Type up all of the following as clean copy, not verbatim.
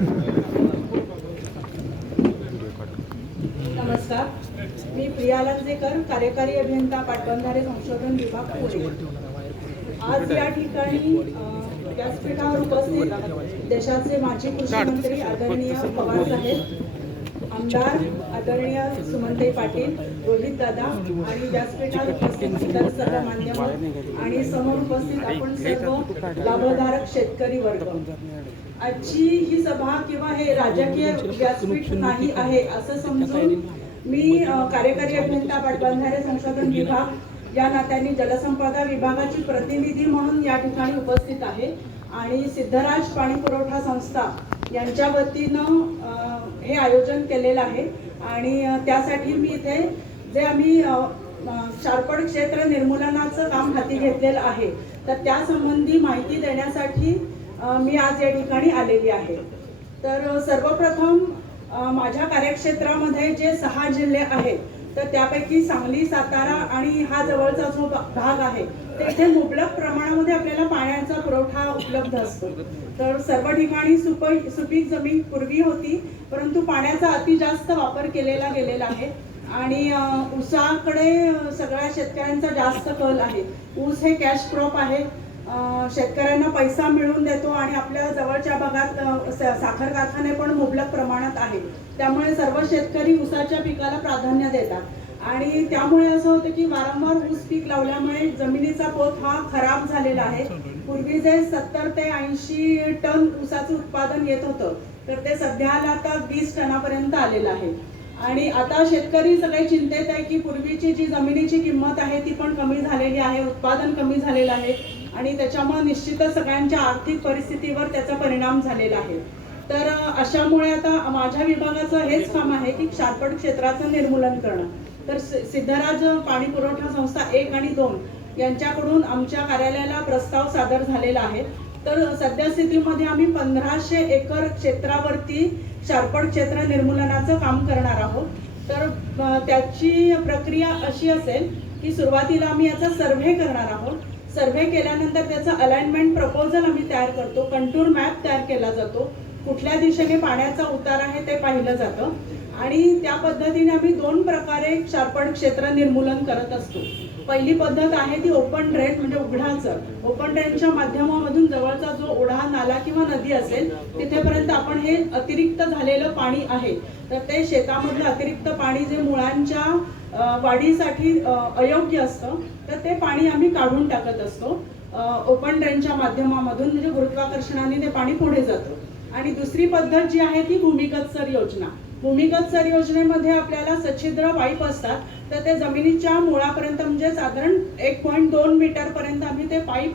नमस्कार, मी प्रिया लंजेकर, कार्यकारी अभियंता पाटबंधारे संशोधन विभाग पुणे। आज या ठिकाणी व्यासपीठावर उपस्थित देशाचे माजी कृषी मंत्री आदरणीय पवार साहेब, आमदार आदरणीय सुमनताई पाटील, रोहित दादा आणि व्यासपीठावर उपस्थित इतर सर्व मान्यवर आणि समोर उपस्थित आपण सर्व लाभधारक शेतकरी वर्ग, आजची ही सभा किंवा हे राजकीय व्यासपीठ नाही आहे असं समजून मी कार्यकारी अभियंता पाटबंधारे संशोधन विभाग या नात्याने जलसंपदा विभागाची प्रतिनिधी म्हणून या ठिकाणी उपस्थित आहे आणि सिद्धराज पाणी पुरवठा संस्था यांच्या वतीनं हे आयोजन केलेलं आहे आणि त्यासाठी मी इथे जे आम्ही शारपड क्षेत्र निर्मूलनाचं काम हाती घेतलेलं आहे तर त्या संबंधी माहिती देण्यासाठी मी आज या ठिकाणी आलेली आहे। तर सर्वप्रथम माझ्या कार्यक्षेत्रामध्ये जे 6 जिल्हे आहेत तर त्यापैकी सांगली, सातारा आणि हा जवळचा जो भाग आहे तेथे मुबलक प्रमाणामध्ये आपल्याला पाण्याचा पुरवठा उपलब्ध असतो। तर सर्व ठिकाणी सुपीक जमीन पूर्वी होती, परंतु पाण्याचा अति जास्त वापर केलेला गेलेला आहे आणि ऊसाकडे सगळ्या शेतकऱ्यांचा जास्त कल आहे। ऊस हे कॅश क्रॉप आहे, शेतकऱ्यांना पैसा मिळवून देतो आणि आपल्या जवळच्या भागात साखर कारखाने पण मुबलक प्रमाणात आहेत, त्यामुळे सर्व शेतकरी ऊसाच्या पिकाला प्राधान्य देतात आणि त्यामुळे असं होतं की वारंवार ऊस पीक लावल्यामुळे जमिनीचा पोत हा खराब झालेला आहे। पूर्वी जे 70 ते 80 टन ऊसाचं उत्पादन येत होतं तर ते सध्याला आता 20 टनापर्यंत आलेलं आहे आणि आता शेतकरी सगळे चिंतेत आहे की पूर्वीची जी जमिनीची किंमत आहे ती पण कमी झालेली आहे, उत्पादन कमी झालेलं आहे आणि त्याच्यामुळे निश्चितच सगळ्यांच्या आर्थिक परिस्थितीवर त्याचा परिणाम झालेला आहे। तर अशामुळे आता माझ्या विभागाचं हेच काम आहे की शारपड क्षेत्राचं निर्मूलन करणं। तर सिद्धराज पाणी पुरवठा संस्था 1 आणि 2 यांच्याकडून आमच्या कार्यालयाला प्रस्ताव सादर झालेला आहे। तर सद्यस्थितीमध्ये आम्ही 1500 एकर क्षेत्रावरती शारपड क्षेत्र निर्मूलनाचं काम करणार आहोत। तर त्याची प्रक्रिया अशी असेल की सुरुवातीला आम्ही याचा सर्व्हे करणार आहोत। सर्व्हे केल्यानंतर त्याचं अलाइनमेंट प्रपोजल आम्ही तयार करतो, कंटूर मॅप तयार केला जातो, कुठल्या दिशेने पाण्याचा उतार आहे ते पाहिलं जातं आणि त्या पद्धतीने आम्ही 2 प्रकारे शारपड क्षेत्र निर्मूलन करत असतो। पहिली पद्धत आहे ती ओपन ड्रेन म्हणजे उघडाचं, ओपन ड्रेनच्या माध्यमामधून जवळचा जो ओढा, नाला किंवा नदी असेल तिथेपर्यंत आपण हे अतिरिक्त झालेलं पाणी आहे तर ते शेतामधलं अतिरिक्त पाणी जे मुळांच्या वाढीसाठी अयोग्य असतं तर ते पाणी आम्ही काढून टाकत असतो ओपन ड्रेनच्या माध्यमामधून, म्हणजे गुरुत्वाकर्षणाने ते पाणी पुढे जातं। आणि दुसरी पद्धत जी आहे ती भूमिगत सर योजना। भूमिगत सर योजनेमध्ये आपल्याला सच्छिद्र पाईप असतात तर ते जमिनीच्या मुळापर्यंत म्हणजे साधारण 1.2 मीटर पर्यंत आम्ही ते पाईप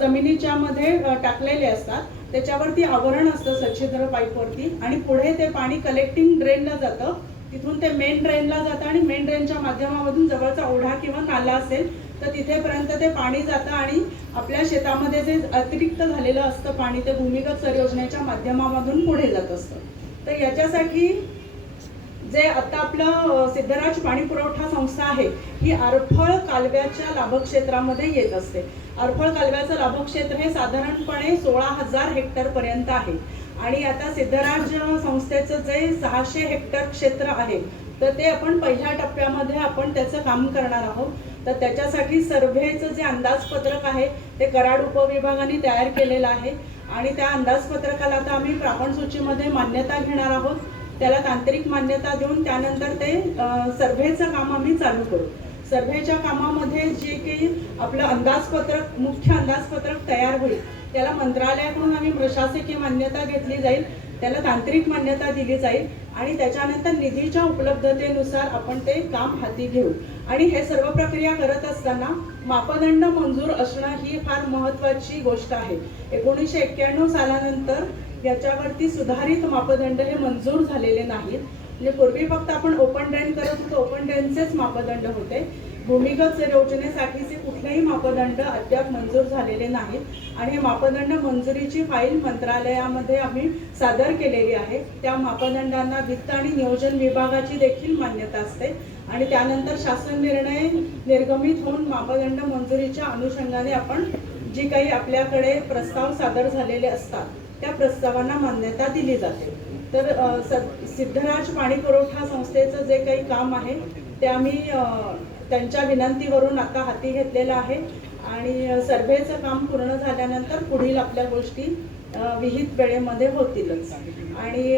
जमिनीच्या मध्ये टाकलेले असतात, त्याच्यावरती आवरण असतं सच्छिद्र पाईपवरती आणि पुढे ते पाणी कलेक्टिंग ड्रेनला जातं, तिथून ते मेन ड्रेनला जातं आणि मेन ड्रेनच्या माध्यमामधून जवळचा ओढा किंवा नाला असेल तर तिथेपर्यंत ते पाणी जातं आणि आपल्या शेतामध्ये जे अतिरिक्त झालेलं असतं पाणी ते भूमिगत सर योजनेच्या माध्यमामधून पुढे जात असतं। तर याच्यासाठी जे आता आपलं सिद्धराज पाणी पुरवठा संस्था आहे ही आरफळ कालव्याच्या लाभक्षेत्रामध्ये येत असते। आरफळ कालव्याचं लाभक्षेत्र हे साधारणपणे 16,000 हेक्टर पर्यंत आहे आणि आता सिद्धराज संस्थेचं जे 600 हेक्टर क्षेत्र आहे तर ते आपण पहिल्या टप्प्यामध्ये आपण त्याचं काम करणार आहोत। तर त्याच्यासाठी सर्व्हेचं जे अंदाजपत्रक आहे ते कराड उपविभागाने तयार केलेलं आहे आणि त्या अंदाजपत्रकाला आता आम्ही प्रापण सूचीमध्ये मान्यता घेणार आहोत, त्याला तांत्रिक मान्यता देऊन त्यानंतर ते सर्व्हेचं काम आम्ही चालू करू। सर्व्हेच्या कामामध्ये जे काही आपलं अंदाजपत्रक, मुख्य अंदाजपत्रक तयार होईल त्याला मंत्रालयाकडून आम्ही प्रशासकीय मान्यता घेतली जाईल, त्याला तांत्रिक मान्यता दिली जाईल आणि त्याच्यानंतर निधीच्या उपलब्धतेनुसार आपण ते काम हाती घेऊ। आणि हे सर्व प्रक्रिया करत असताना मापदंड मंजूर असणं ही फार महत्त्वाची गोष्ट आहे। 1991 सालानंतर याच्यावरती सुधारित मापदंड हे मंजूर झालेले नाहीत, म्हणजे पूर्वी फक्त आपण ओपन ड्रेन करत होतो, ओपन ड्रेनचेच मापदंड होते। भूमिगत योजनेसाठीचे कुठलेही मापदंड अद्याप मंजूर झालेले नाहीत आणि हे मापदंड मंजुरीची फाईल मंत्रालयामध्ये आम्ही सादर केलेली आहे। त्या मापदंडांना वित्त आणि नियोजन विभागाची देखील मान्यता असते आणि त्यानंतर शासन निर्णय निर्गमित होऊन मापदंड मंजुरीच्या अनुषंगाने आपण जी काही आपल्याकडे प्रस्ताव सादर झालेले असतात त्या प्रस्तावांना मान्यता दिली जाते. तर सिद्धराज पाणी पुरवठा संस्थेचं जे काही काम आहे ते आम्ही त्यांच्या विनंतीवरून आता हाती घेतलेलं आहे आणि सर्व्हेचं काम पूर्ण झाल्यानंतर पुढील आपल्या गोष्टी विहित वेळेमध्ये होतीलच. आणि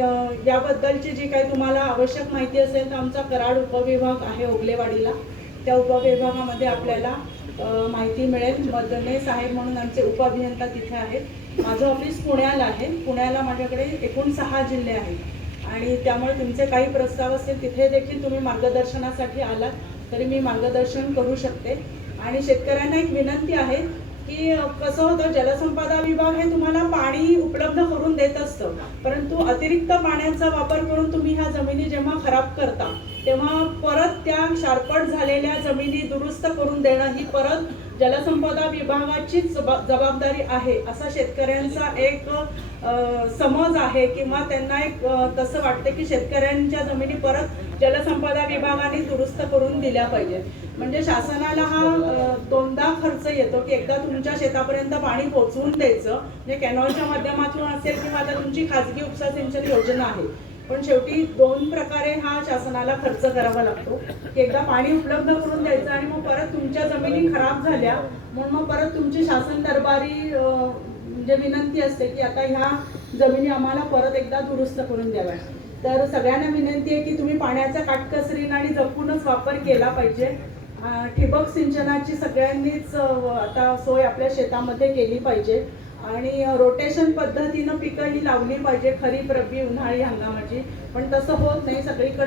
याबद्दलची जी काही तुम्हाला आवश्यक माहिती असेल तर आमचा कराड उपविभाग आहे ओगलेवाडीला, त्या उपविभागामध्ये आपल्याला माहिती मिळेल. मदने साहेब म्हणून आमचे उपअभियंता तिथे आहेत. माझं ऑफिस पुण्याला आहे. पुण्याला माझ्याकडे एकूण 6 जिल्हे आहेत आणि त्यामुळे तुमचे काही प्रस्ताव असतील तिथे देखील तुम्ही मार्गदर्शनासाठी आलात तरी मी मार्गदर्शन करू शकते. आणि शेतकऱ्यांना एक विनंती आहे की कसं होतं, जलसंपदा विभाग हे तुम्हाला पाणी उपलब्ध करून देत असतं, परंतु अतिरिक्त पाण्याचा वापर करून तुम्ही ह्या जमिनी जेव्हा खराब करता तेव्हा परत त्या शारपट झालेल्या जमिनी दुरुस्त करून देणं ही परत जलसंपदा विभागाचीच जबाबदारी आहे असा शेतकऱ्यांचा एक समज आहे किंवा त्यांना एक तसं वाटतं की शेतकऱ्यांच्या जमिनी परत जलसंपदा विभागाने दुरुस्त करून दिल्या पाहिजेत. म्हणजे शासनाला हा दोनदा खर्च येतो की एकदा तुमच्या शेतापर्यंत पाणी पोहोचवून द्यायचं, म्हणजे कॅनॉलच्या माध्यमातून असेल किंवा आता तुमची खाजगी उपसा सिंचन योजना आहे, पण शेवटी 2 प्रकारे हा शासनाला खर्च करावा लागतो की एकदा पाणी उपलब्ध करून द्यायचं आणि मग परत तुमच्या जमिनी खराब झाल्या म्हणून मग परत तुमची शासन दरबारी म्हणजे विनंती असते की आता ह्या जमिनी आम्हाला परत एकदा दुरुस्त करून द्याव्या. तर सगळ्यांना विनंती आहे की तुम्ही पाण्याचा काटकसरीने आणि जपूनच वापर केला पाहिजे. ठिबक सिंचनाची सगळ्यांनीच आता सोय आपल्या शेतामध्ये केली पाहिजे आणि रोटेशन पद्धतीनं पिकं ही लावली पाहिजे, खरीप रब्बी उन्हाळी हंगामाची. पण तसं होत नाही सगळीकडे.